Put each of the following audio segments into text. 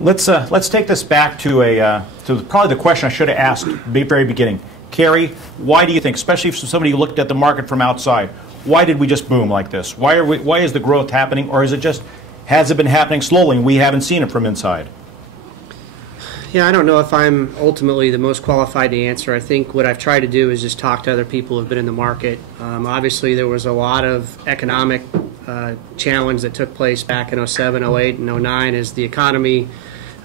Let's take this back to probably the question I should have asked at the very beginning. Kerry, why do you think, especially if somebody who looked at the market from outside, why did we just boom like this? Why is the growth happening, or has it been happening slowly and we haven't seen it from inside? Yeah, I don't know if I'm ultimately the most qualified to answer. I think what I've tried to do is just talk to other people who have been in the market. Obviously, there was a lot of economic challenge that took place back in 07, 08, and 09 as the economy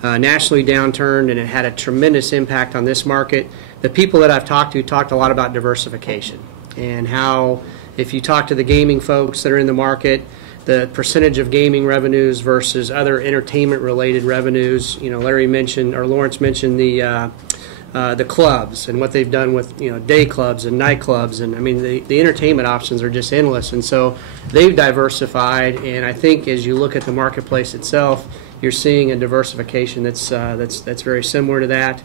nationally downturned, and it had a tremendous impact on this market. The people that I've talked to talked a lot about diversification and how if you talk to the gaming folks that are in the market, the percentage of gaming revenues versus other entertainment-related revenues. You know, Lawrence mentioned the clubs and what they've done with day clubs and nightclubs, and I mean the entertainment options are just endless. And so they've diversified, and I think as you look at the marketplace itself, you're seeing a diversification that's very similar to that.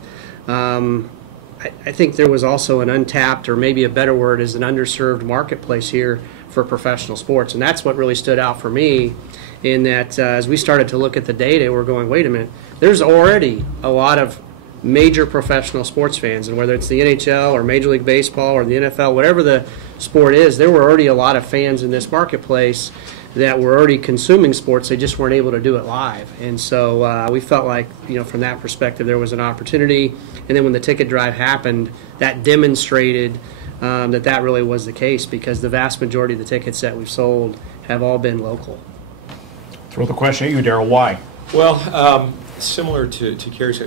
I think there was also an untapped, or maybe a better word is an underserved marketplace here for professional sports, and that's what really stood out for me in that as we started to look at the data, we're going, wait a minute, there's already a lot of major professional sports fans, and whether it's the NHL or Major League Baseball or the NFL, whatever the sport is, there were already a lot of fans in this marketplace that were already consuming sports. They just weren't able to do it live. And so we felt like, from that perspective, there was an opportunity. And then when the ticket drive happened, that demonstrated that really was the case, because the vast majority of the tickets that we've sold have all been local. Throw the question at you, Darryl. Why? Well, similar to Kerry's,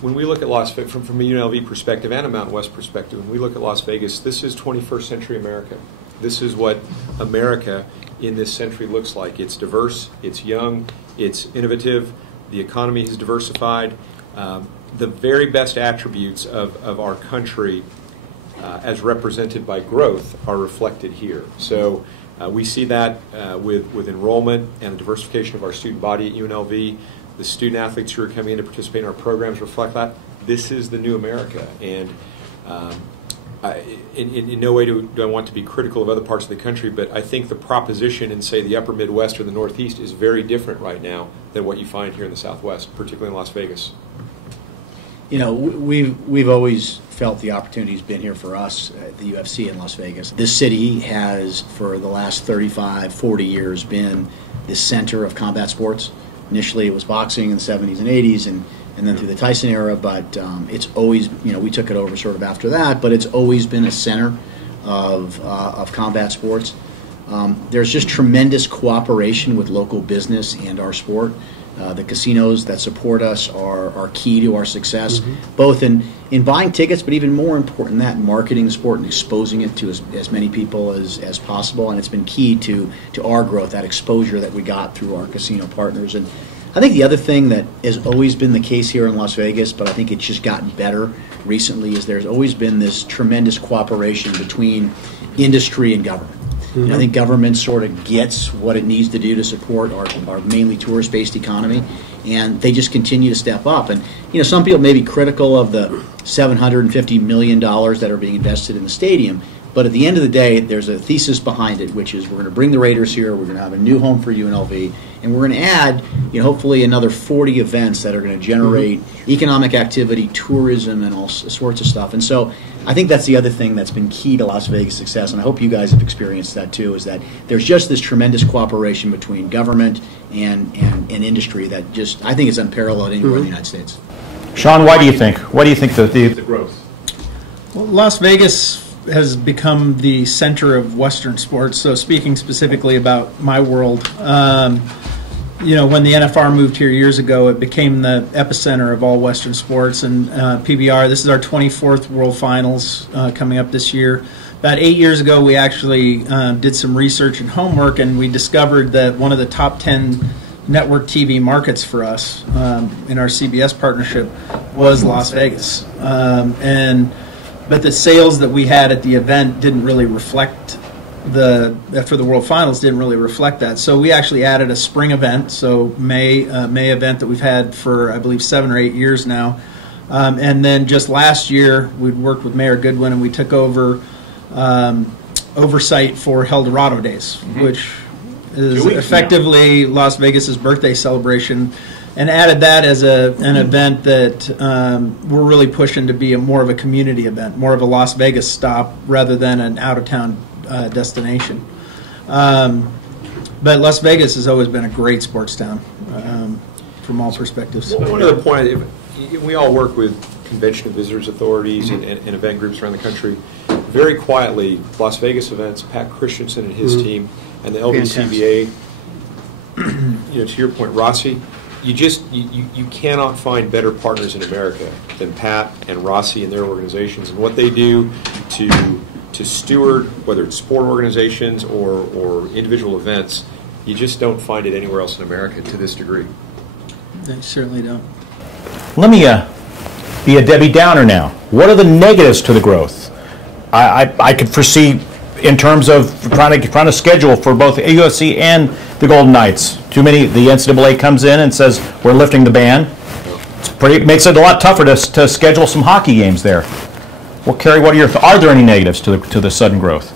when we look at Las Vegas, from a UNLV perspective and a Mountain West perspective, when we look at Las Vegas, this is 21st century America. This is what America in this century looks like. It's diverse, it's young, it's innovative, the economy has diversified. The very best attributes of our country as represented by growth are reflected here. So we see that with enrollment and the diversification of our student body at UNLV. The student athletes who are coming in to participate in our programs reflect that. This is the new America. And in no way do I want to be critical of other parts of the country, but I think the proposition in, say, the upper Midwest or the Northeast is very different right now than what you find here in the Southwest, particularly in Las Vegas. We've always felt the opportunity's been here for us at the UFC in Las Vegas. This city has, for the last 35, 40 years, been the center of combat sports. Initially, it was boxing in the 70s and 80s, and then through the Tyson era, but it's always, we took it over sort of after that, but it's always been a center of combat sports. There's just tremendous cooperation with local business and our sport. The casinos that support us are key to our success, both in buying tickets, but even more important than that, marketing the sport and exposing it to as many people as possible. And it's been key to our growth, that exposure that we got through our casino partners. And I think the other thing that has always been the case here in Las Vegas, but I think it's just gotten better recently, is there's always been this tremendous cooperation between industry and government. I think government sort of gets what it needs to do to support our mainly tourist-based economy, and they just continue to step up. And some people may be critical of the $750 million that are being invested in the stadium, but at the end of the day, there's a thesis behind it, which is we're going to bring the Raiders here, we're going to have a new home for UNLV, and we're going to add, hopefully another 40 events that are going to generate economic activity, tourism, and all sorts of stuff. And so I think that's the other thing that's been key to Las Vegas' success, and I hope you guys have experienced that too, is that there's just this tremendous cooperation between government and industry that just, I think, is unparalleled anywhere in the United States. Sean, why do you think? Why do you think the growth? Well, Las Vegas has become the center of Western sports. So speaking specifically about my world, when the NFR moved here years ago, it became the epicenter of all Western sports. And PBR, this is our 24th World Finals coming up this year. About 8 years ago, we actually did some research and homework, and we discovered that one of the top 10 network TV markets for us in our CBS partnership was Las Vegas. But the sales that we had at the event didn't really reflect for the World Finals didn't really reflect that. So we actually added a spring event, so May event that we've had for I believe 7 or 8 years now. And then just last year we'd worked with Mayor Goodwin and we took over oversight for Eldorado Days, which is effectively Las Vegas's birthday celebration. and added that as an event that we're really pushing to be more of a community event, more of a Las Vegas stop rather than an out-of-town destination. But Las Vegas has always been a great sports town from all perspectives. One other point, we all work with convention and visitors authorities and event groups around the country. Very quietly, Las Vegas events, Pat Christensen and his team, and the LVCVA, to your point, Rossi, you cannot find better partners in America than Pat and Rossi and their organizations, and what they do to steward, whether it's sport organizations or individual events. You just don't find it anywhere else in America to this degree. They certainly don't. Let me be a Debbie Downer now. What are the negatives to the growth? I could foresee, in terms of trying to schedule for both UFC and the Golden Knights. Too many. The NCAA comes in and says we're lifting the ban. It makes it a lot tougher to schedule some hockey games there. Well, Kerry, what are there any negatives to the sudden growth?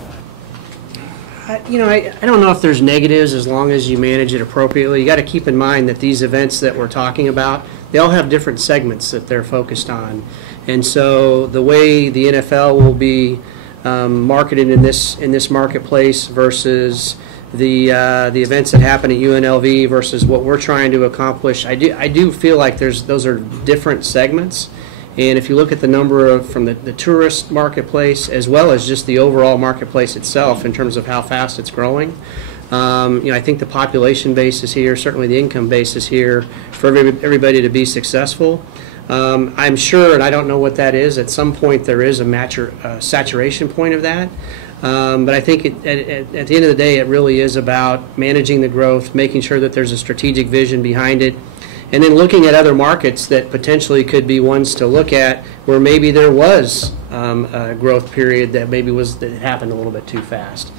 I don't know if there's negatives as long as you manage it appropriately. You got to keep in mind that these events that we're talking about, they all have different segments that they're focused on, and so the way the NFL will be marketed in this marketplace versus the events that happen at UNLV versus what we're trying to accomplish, I do feel like those are different segments. And if you look at the number from the tourist marketplace as well as just the overall marketplace itself in terms of how fast it's growing, I think the population base is here, certainly the income base is here for everybody to be successful. I'm sure, and I don't know what that is, at some point there is a saturation point of that. But I think at the end of the day, it really is about managing the growth, making sure that there's a strategic vision behind it, and then looking at other markets that potentially could be ones to look at where maybe there was a growth period that that happened a little bit too fast.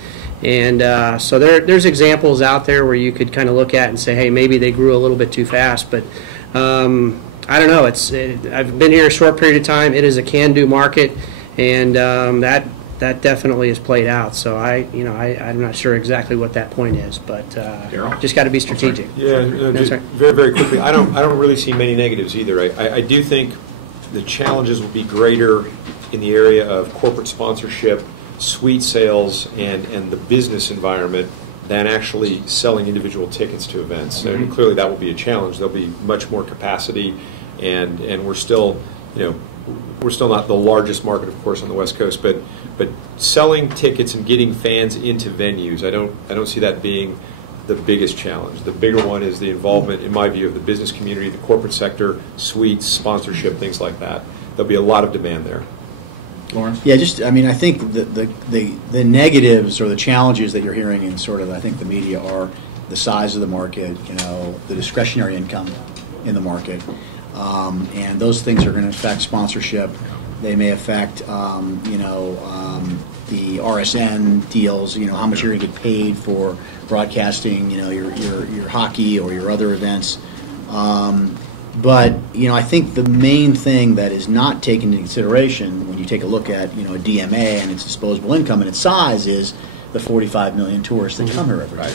And so there's examples out there where you could kind of look at and say, hey, maybe they grew a little bit too fast. But I don't know. I've been here a short period of time. It is a can-do market, and that definitely has played out. So I'm not sure exactly what that point is, but just got to be strategic. Yeah, just very, very quickly. I don't really see many negatives either. I do think the challenges will be greater in the area of corporate sponsorship, suite sales, and the business environment than actually selling individual tickets to events. Mm-hmm. And clearly, that will be a challenge. There'll be much more capacity, and we're still not the largest market, of course, on the West Coast, but selling tickets and getting fans into venues, I don't see that being the biggest challenge. The bigger one is the involvement, in my view, of the business community, the corporate sector, suites, sponsorship, things like that. There'll be a lot of demand there. Lawrence? Yeah, I think the negatives or the challenges that you're hearing in sort of, I think, the media are the size of the market, the discretionary income in the market. And those things are going to affect sponsorship. They may affect, the RSN deals. How much you're going to get paid for broadcasting, your hockey or your other events. But I think the main thing that is not taken into consideration when you take a look at a DMA and its disposable income and its size is the 45 million tourists that come here every year.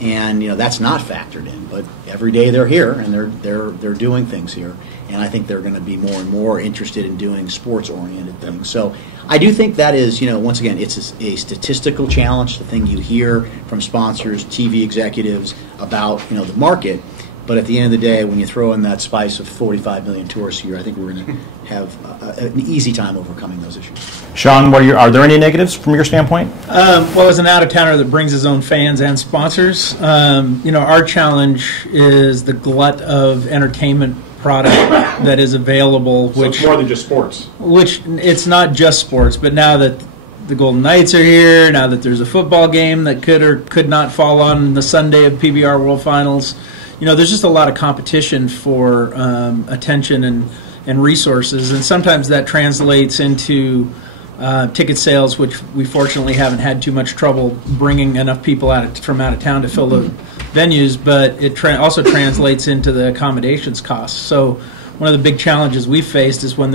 And that's not factored in, but every day they're here and they're doing things here, and I think they're going to be more and more interested in doing sports-oriented things. So I do think that is, once again, it's a statistical challenge, the thing you hear from sponsors, TV executives about the market. But at the end of the day, when you throw in that spice of 45 million tourists a year, I think we're going to have an easy time overcoming those issues. Sean, are there any negatives from your standpoint? Well, as an out-of-towner that brings his own fans and sponsors, our challenge is the glut of entertainment product that is available. So it's more than just sports. Which it's not just sports, but now that the Golden Knights are here, now that there's a football game that could or could not fall on the Sunday of PBR World Finals, there's just a lot of competition for attention and resources, and sometimes that translates into ticket sales, which we fortunately haven't had too much trouble bringing enough people from out of town to fill the venues, but it also translates into the accommodations costs. So one of the big challenges we've faced is when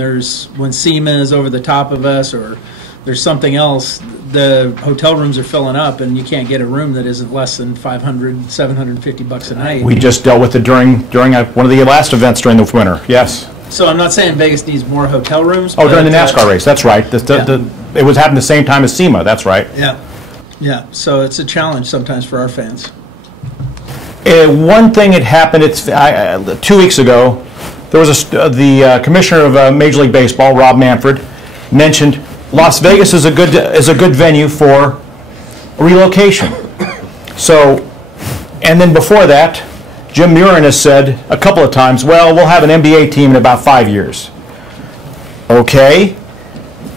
SEMA is over the top of us or there's something else, the hotel rooms are filling up, and you can't get a room that isn't less than $500, $750 a night. We just dealt with it during one of the last events during the winter. Yes. So I'm not saying Vegas needs more hotel rooms. Oh, during the NASCAR race. That's right. It was happening the same time as SEMA. That's right. Yeah. Yeah. So it's a challenge sometimes for our fans. One thing that happened 2 weeks ago, there was the commissioner of Major League Baseball, Rob Manfred, mentioned Las Vegas is a good venue for relocation. So, and then before that, Jim Murin has said a couple of times, well, we'll have an NBA team in about 5 years. Okay.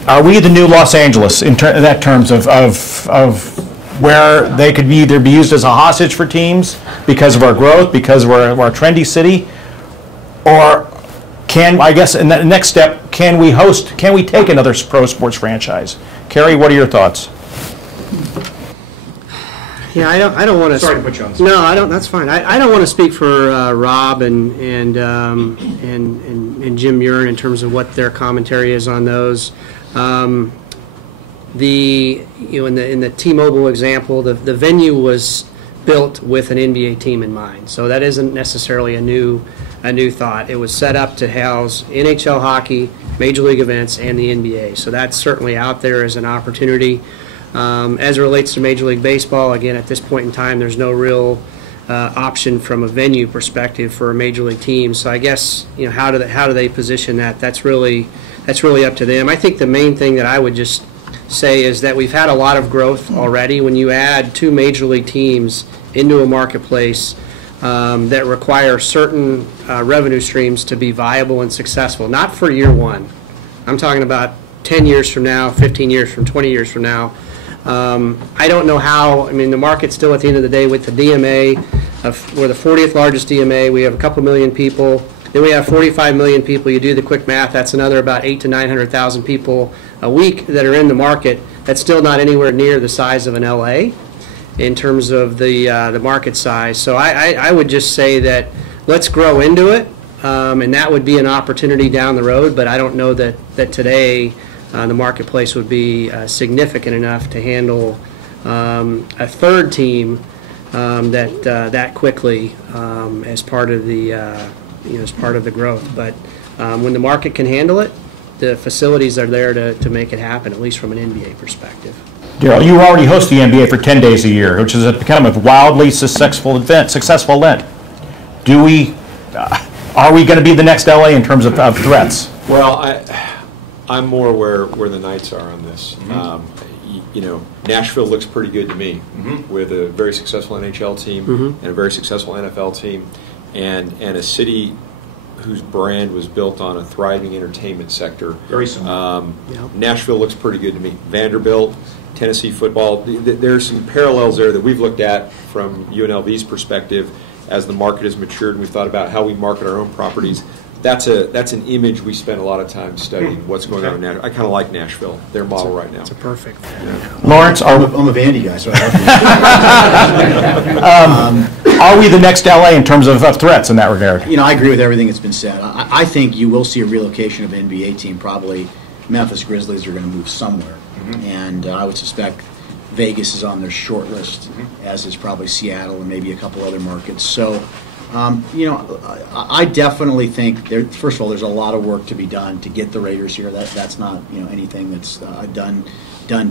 Are we the new Los Angeles in that terms of where they could either be used as a hostage for teams because of our growth, because we're a trendy city, or I guess in the next step, can we take another pro sports franchise? Kerry, what are your thoughts? Yeah, I don't want to. Sorry to put you on the spot. No, I don't. That's fine. I don't want to speak for Rob and Jim Murin in terms of what their commentary is on those. In the T-Mobile example, the venue was built with an NBA team in mind, so that isn't necessarily a new thought. It was set up to house NHL hockey, Major League events, and the NBA. So that's certainly out there as an opportunity. As it relates to Major League Baseball, again, at this point in time, there's no real option from a venue perspective for a Major League team. So I guess how do they position that? That's really up to them. I think the main thing that I would just say is that we've had a lot of growth already. When you add 2 Major League teams into a marketplace that require certain revenue streams to be viable and successful, not for year one. I'm talking about 10 years from now, 15 years from 20 years from now. I don't know how. I mean, the market still at the end of the day with the DMA, we're the 40th largest DMA. We have a couple million people. Then we have 45 million people. You do the quick math, that's another about 800,000 to 900,000 people a week that are in the market. That's still not anywhere near the size of an LA in terms of the market size. So I would just say that let's grow into it, and that would be an opportunity down the road, but I don't know that today the marketplace would be significant enough to handle a third team that quickly as part of the growth. But when the market can handle it, the facilities are there to make it happen, at least from an NBA perspective. Darryl, you already host the NBA for 10 days a year, which is kind of a wildly successful event. Are we going to be the next LA in terms of threats? Well, I'm more where the Knights are on this. Nashville looks pretty good to me, with a very successful NHL team and a very successful NFL team, and a city whose brand was built on a thriving entertainment sector. Very similar. Nashville looks pretty good to me. Vanderbilt, Tennessee football, there's some parallels there that we've looked at from UNLV's perspective as the market has matured and we've thought about how we market our own properties. That's an image we spend a lot of time studying what's going on in Nashville. I kind of like Nashville, their model right now. It's a perfect. Lawrence, I'm a Vandy guy, so I love are we the next LA in terms of threats in that regard? I agree with everything that's been said. I think you will see a relocation of an NBA team. Probably Memphis Grizzlies are going to move somewhere, and I would suspect Vegas is on their short list, as is probably Seattle and maybe a couple other markets. So. I definitely think first of all, there's a lot of work to be done to get the Raiders here. That's not anything that's a done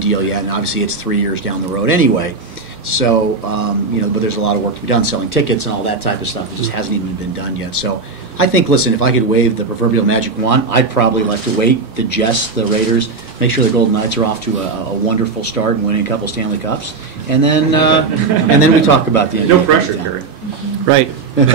deal yet, and obviously it's 3 years down the road anyway. So but there's a lot of work to be done, selling tickets and all that type of stuff. It just hasn't even been done yet. So I think, listen, if I could wave the proverbial magic wand, I'd probably like to wait, digest the Raiders, make sure the Golden Knights are off to a wonderful start and winning a couple Stanley Cups, and then we talk about the NBA. No pressure, Kerry. Right. Well,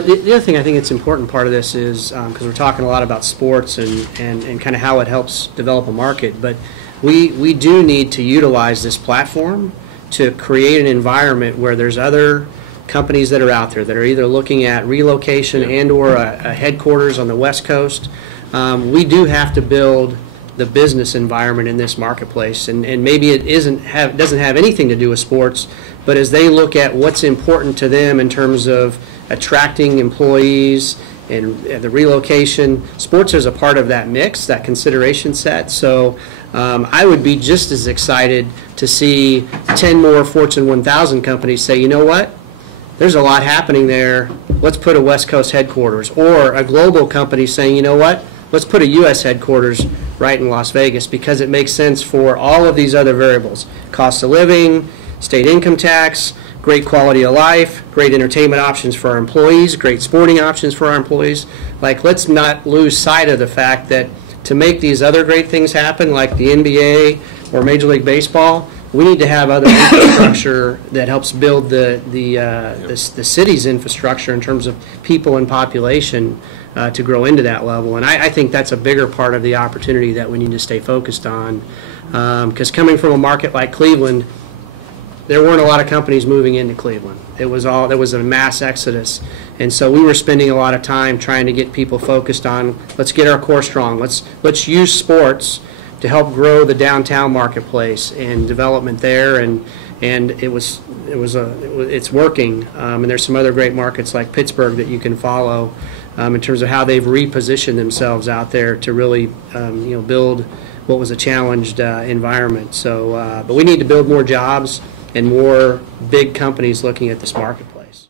the other thing I think it's an important part of this is because we're talking a lot about sports and kind of how it helps develop a market, but we do need to utilize this platform to create an environment where there's other companies that are out there that are either looking at relocation and or a headquarters on the West Coast. We do have to build the business environment in this marketplace, and maybe it doesn't have anything to do with sports, but as they look at what's important to them in terms of attracting employees the relocation. Sports is a part of that mix, that consideration set. So I would be just as excited to see 10 more Fortune 1000 companies say, you know what, there's a lot happening there. Let's put a West Coast headquarters. Or a global company saying, you know what, let's put a U.S. headquarters right in Las Vegas, because it makes sense for all of these other variables. Cost of living, state income tax, great quality of life, great entertainment options for our employees, great sporting options for our employees. Like, let's not lose sight of the fact that to make these other great things happen, like the NBA or Major League Baseball, we need to have other infrastructure that helps build the city's infrastructure in terms of people and population to grow into that level. And I think that's a bigger part of the opportunity that we need to stay focused on. Because coming from a market like Cleveland, there weren't a lot of companies moving into Cleveland. There was a mass exodus. And so we were spending a lot of time trying to get people focused on, let's get our core strong. Let's use sports to help grow the downtown marketplace and development there, and it's working. And there's some other great markets like Pittsburgh that you can follow in terms of how they've repositioned themselves out there to really build what was a challenged environment. So, but we need to build more jobs and more big companies looking at this marketplace.